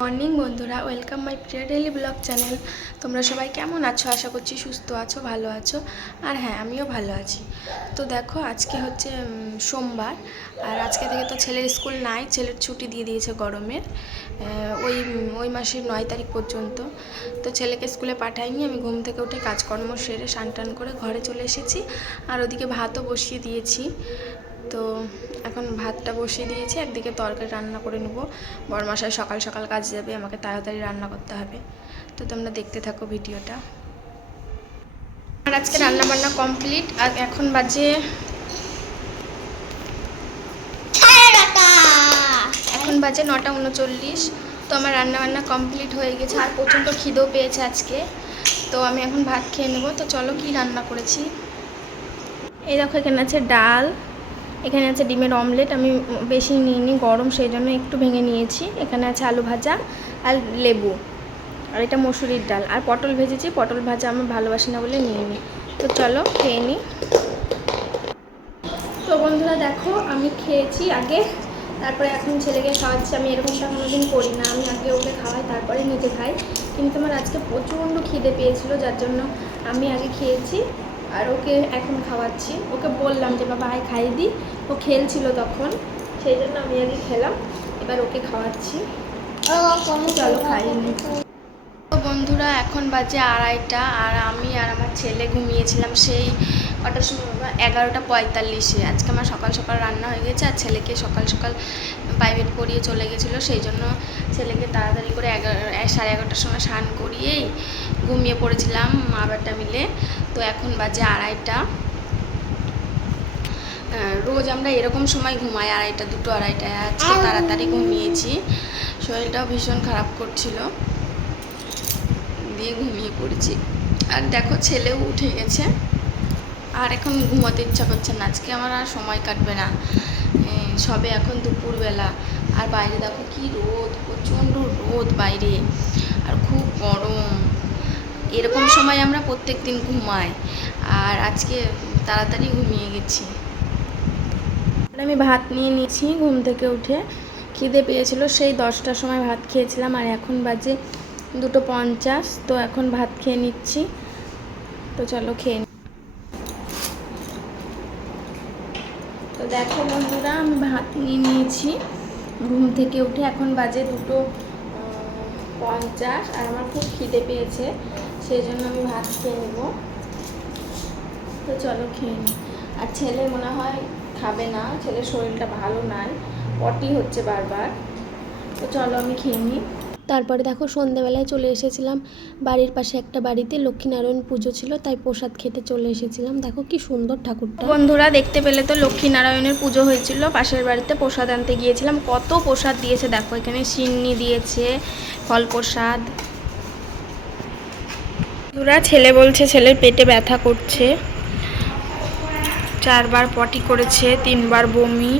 Morning বন্ধুরা, welcome মাই প্রিয় daily blog channel. তোমরা সবাই কেমন আছো? আশা করছি সুস্থ আছো, ভালো আছো। আর হ্যাঁ আমিও ভালো আছি। তো দেখো, আজকে হচ্ছে সোমবার। আর আজকে থেকে তো ছেলের স্কুল নাই, ছেলের ছুটি দিয়ে দিয়েছে গরমের। ওই ওই মাসের নয় তারিখ পর্যন্ত। তো ছেলেকে স্কুলে পাঠাইনি, আমি ঘুম থেকে উঠে কাজকর্ম সেরে টান করে ঘরে চলে এসেছি। আর ওদিকে ভাতও বসিয়ে দিয়েছি। তো এখন ভাতটা বসিয়ে দিয়েছি, একদিকে তরকারি রান্না করে নেব। বরমাসায় সকাল সকাল কাজে যাবে, আমাকে তাড়াতাড়ি রান্না করতে হবে। তো তোমরা দেখতে থাকো ভিডিওটা। আর আজকে রান্না বান্না কমপ্লিট, আর এখন বাজে এখন বাজে নটা উনচল্লিশ। তো আমার রান্না বান্না কমপ্লিট হয়ে গেছে, আর প্রচণ্ড খিদেও পেয়েছে আজকে। তো আমি এখন ভাত খেয়ে নেব। তো চলো কি রান্না করেছি? এই দেখো এখানে আছে ডাল এখানে আছে ডিমের অমলেট, আমি বেশি নিইনি, গরম সেই জন্য একটু ভেঙে নিয়েছি। এখানে আছে আলু ভাজা আর লেবু, আর এটা মসুরির ডাল। আর পটল ভেজেছি, পটল ভাজা আমি ভালোবাসি না বলে নিয়ে নিই তো চলো খেয়ে নিই তো বন্ধুরা দেখো, আমি খেয়েছি আগে, তারপরে এখন ছেলেকে খাওয়াচ্ছি। আমি এরকমটা কোনোদিন করি না। আমি আগে ওকে খাওয়াই, তারপরে নিজে খাই। কিন্তু আমার আজকে প্রচণ্ড খিদে পেয়েছিল, যার জন্য আমি আগে খেয়েছি। আর ওকে এখন খাওয়াচ্ছি। ওকে বললাম যে বাবা আয় খাইয়ে দিই ও খেলছিল তখন। সেই জন্য আমি আগে খেলাম। এবার ওকে খাওয়াচ্ছি। চলো খাইনি তো বন্ধুরা এখন বাজে আড়াইটা। আর আমি আর আমার ছেলে ঘুমিয়েছিলাম সেই কটার সময় এগারোটা পঁয়তাল্লিশে। আজকে আমার সকাল সকাল রান্না হয়ে গেছে আর ছেলেকে সকাল সকাল প্রাইভেট পড়িয়ে চলে গেছিল সেই জন্য ছেলেকে তাড়াতাড়ি করে এগারো সাড়ে এগারোটার সময় স্নান করিয়েই ঘুমিয়ে পড়েছিলাম মা বেটা মিলে। তো এখন বাজে আড়াইটা। রোজ আমরা এরকম সময় ঘুমাই আড়াইটা দুটো আড়াইটায় আজকে তাড়াতাড়ি ঘুমিয়েছি। শরীরটাও ভীষণ খারাপ করছিল। দিয়ে ঘুমিয়ে পড়েছি। আর দেখো ছেলেও উঠে গেছে। আর এখন ঘুমাতে ইচ্ছা করছে না। আজকে আমার আর সময় কাটবে না। সবে এখন দুপুরবেলা। আর বাইরে দেখো কি রোদ, প্রচণ্ড রোদ বাইরে। আর খুব গরম। এরকম সময় আমরা প্রত্যেক দিন ঘুমাই। আর আজকে তাড়াতাড়ি ঘুমিয়ে গেছি। আমি ভাত নিয়ে নিয়েছি ঘুম থেকে উঠে। খিদে পেয়েছিল, সেই দশটার সময় ভাত খেয়েছিলাম। আর এখন বাজে দুটো পঞ্চাশ, তো এখন ভাত খেয়ে নিচ্ছি। তো চলো খেয়ে নিই। তো দেখো বন্ধুরা, আমি ভাত নিয়ে নিয়েছি। ঘুম থেকে উঠে এখন বাজে দুটো পঞ্চাশ, আর আমার খুব খিদে পেয়েছে, সেই জন্য আমি ভাত খেয়ে নেব। তো চলো খেয়ে নিই আর ছেলে মনে হয় খাবে না, ছেলের শরীরটা ভালো নাই, পটি হচ্ছে বারবার। তো চলো আমি খেয়ে নিই তারপরে দেখো সন্ধেবেলায় চলে এসেছিলাম। বাড়ির পাশে একটা বাড়িতে লক্ষ্মীনারায়ণ পুজো ছিল, তাই প্রসাদ খেতে চলে এসেছিলাম। দেখো কি সুন্দর ঠাকুরটা। বন্ধুরা, দেখতে পেলে তো লক্ষ্মীনারায়ণের পুজো হয়েছিল। পাশের বাড়িতে প্রসাদ আনতে গিয়েছিলাম। কত প্রসাদ দিয়েছে দেখো, এখানে সিন্নি দিয়েছে ফল প্রসাদ বন্ধুরা, ছেলে বলছে ছেলের পেটে ব্যথা করছে। চারবার পটি করেছে, তিনবার বমি।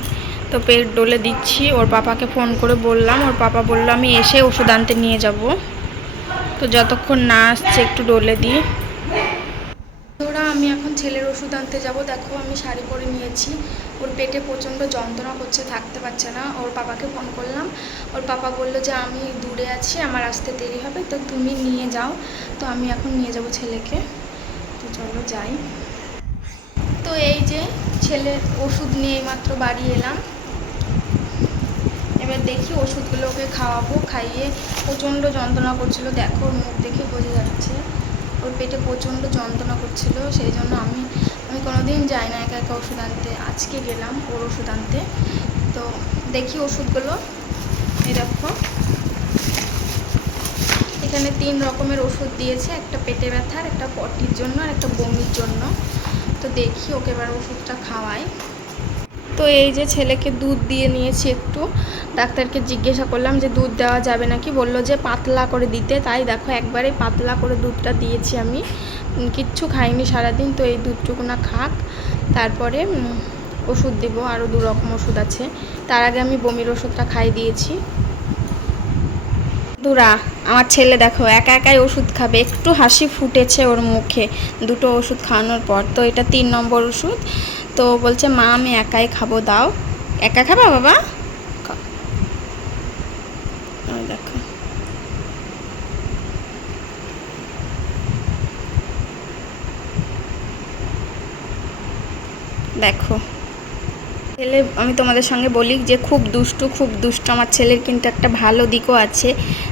তো পেট ডলে দিচ্ছি। ওর পাপাকে ফোন করে বললাম, ওর পাপা বলল, আমি এসে ওষুধ আনতে নিয়ে যাব। তো যতক্ষণ না আসছে, একটু ডলে দিই ওরা আমি এখন ছেলের ওষুধ আনতে যাব। দেখো, আমি শাড়ি পরে নিয়েছি। ওর পেটে প্রচণ্ড যন্ত্রণা করছে থাকতে পারছে না। ওর পাপাকে ফোন করলাম। ওর পাপা বলল যে, আমি দূরে আছি, আমার আসতে দেরি হবে, তো তুমি নিয়ে যাও। তো আমি এখন নিয়ে যাব ছেলেকে। তো চলো যাই। তো এই যে, ছেলের ওষুধ নিয়ে মাত্র বাড়ি এলাম। এবার দেখি ওষুধগুলো ওকে খাওয়াবো, খাইয়ে প্রচণ্ড যন্ত্রণা করছিল। দেখো, ওর মুখ দেখে বোঝা যাচ্ছে। ওর পেটে প্রচণ্ড যন্ত্রণা করছিল, সেই জন্য আমি আমি কোনোদিন যাই না একা একা ওষুধ আনতে। আজকে গেলাম ওর ওষুধ আনতে। তো দেখি ওষুধগুলো। এই দেখো। এখানে তিন রকমের ওষুধ দিয়েছে, একটা পেটে ব্যথার, একটা পটির জন্য আর একটা বমির জন্য। তো দেখি ওকে এবার ওষুধটা খাওয়াই। তো এই যে ছেলেকে দুধ দিয়ে নিয়েছি একটু, ডাক্তারকে জিজ্ঞাসা করলাম যে দুধ দেওয়া যাবে নাকি? বলল যে পাতলা করে দিতে। তাই দেখো একবারে পাতলা করে দুধটা দিয়েছি আমি। কিচ্ছু খাইনি সারাদিন, তো এই দুধটুকু না খাক। তারপরে ওষুধ দেবো আরও দু রকম ওষুধ আছে। তার আগে আমি বমির ওষুধটা খাই দিয়েছি। দুরা আমার ছেলে দেখো একা একাই ওষুধ খাবে। একটু হাসি ফুটেছে ওর মুখে দুটো ওষুধ খাওয়ানোর পর। তো এটা তিন নম্বর ওষুধ। তো বলছে, মা, আমি একাই খাব, দাও। একা খাবা, বাবা? দেখো। দেখো। ছেলে, আমি তোমাদের সঙ্গে বলি যে, খুব দুষ্টু খুব দুষ্টু। আমার ছেলের কিন্তু একটা ভালো দিকও আছে।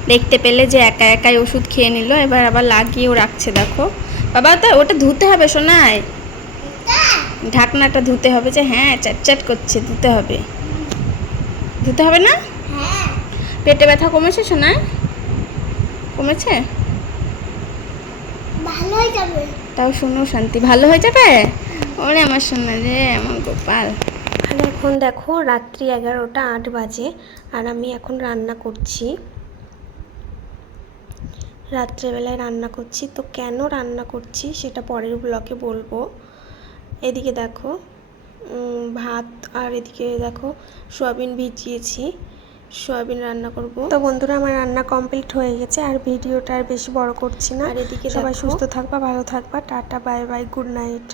দেখতে পেলে যে একা একাই ওষুধ খেয়ে নিল, এবার আবার লাগিয়েও রাখছে, দেখো। বাবা, তা ওটা ধুতে হবে শোনায় ঢাকনাটা ধুতে হবে যে হ্যাঁ চ্যাট চ্যাট করছে ধুতে হবে। ধুতে হবে না? পেটে ব্যথা কমেছে শোনায় কমেছে? ভালো হয়ে যাবে। তাও শুনো শান্তি ভালো হয়ে যাবে? ওরে আমার সোনা রে আমার গোপাল। আর এখন দেখো রাত্রি এগারোটা আট বাজে আর আমি এখন রান্না করছি। রাত্রেবেলায় রান্না করছি তো কেন রান্না করছি সেটা পরের ব্লকে বলব। এদিকে দেখো ভাত আর এদিকে দেখো সয়াবিন ভিজিয়েছি। সয়াবিন রান্না করব। তো বন্ধুরা আমার রান্না কমপ্লিট হয়ে গেছে আর ভিডিওটা আর বেশি বড় করছি না। আর এদিকে সবাই সুস্থ থাকবা ভালো থাকবা। Tata bye bye good night.